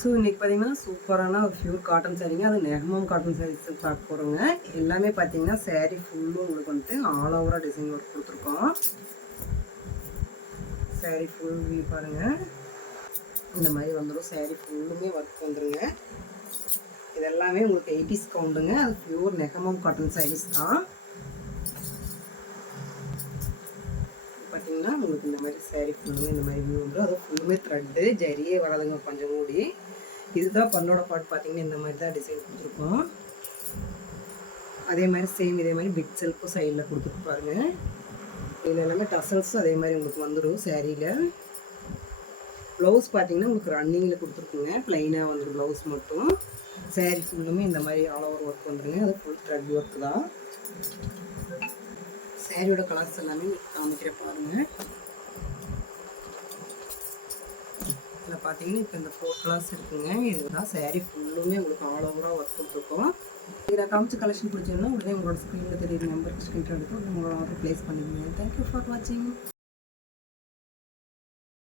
So இன்றைக்கி பார்த்தீங்கன்னா சூப்பரான ஒரு பியூர் காட்டன் சாரீங்க. அது நெகமம் காட்டன் சாரீஸ் பார்க்க போகிறோங்க. எல்லாமே பார்த்தீங்கன்னா சாரீ ஃபுல்லும் உங்களுக்கு வந்துட்டு ஆல் ஓவராக டிசைன் ஒர்க் கொடுத்துருக்கோம். சாரீ ஃபுல் வியூ பாருங்கள், இந்த மாதிரி வந்துடும். சாரீ ஃபுல்லுமே ஒர்க் வந்துடுங்க. இது எல்லாமே உங்களுக்கு 80s கவுண்டுங்க. அது பியூர் நெகமம் காட்டன் சாரீஸ் தான். பார்த்தீங்கன்னா உங்களுக்கு இந்த மாதிரி சாரீ ஃபுல்லுமே இந்த மாதிரி வியூ வந்துடும். அது ஃபுல்லுமே த்ரெட்டு, ஜரியே வராதுங்க கொஞ்சம் கூடி. இதுதான் பல்லோட பார்ட். பார்த்தீங்கன்னா இந்த மாதிரி தான் டிசைன் கொடுத்துருக்கோம். அதே மாதிரி சேம் இதே மாதிரி பிக் செல்ஃபும் சைடில் கொடுத்துட்டு பாருங்க. இதில் எல்லாமே டசல்ஸும் அதே மாதிரி உங்களுக்கு வந்துடும் சாரியில். ப்ளவுஸ் பார்த்தீங்கன்னா உங்களுக்கு ரன்னிங்கில் கொடுத்துருக்குங்க. ப்ளைனாக வந்துடும் ப்ளவுஸ் மட்டும். சாரீ ஃபுல்லுமே இந்த மாதிரி ஆல் ஓவர் ஒர்க் வந்துடுங்க. அது ஃபுல் த்ரெட் ஒர்க் தான். சாரியோட கலர்ஸ் எல்லாமே காமிக்கிற பாருங்கள். இதில் பார்த்தீங்கன்னா இப்போ இந்த 4 கலர்ஸ் இருக்குங்க. இதுதான் சாரீ ஃபுல்லுமே உங்களுக்கு ஆல் ஓவராக ஒர்க் கொடுத்துருக்கோம். இதில் காமிச்ச கலெக்ஷன் பிடிச்சிருந்தா உடனே உங்களோட ஸ்க்ரீனில் தெரியுற நம்பருக்கு ஸ்க்ரீன் எடுத்து உங்களோட ஆர்டர் ப்ளேஸ் பண்ணிக்கோங்க. தேங்க்யூ ஃபார் வாட்சிங்.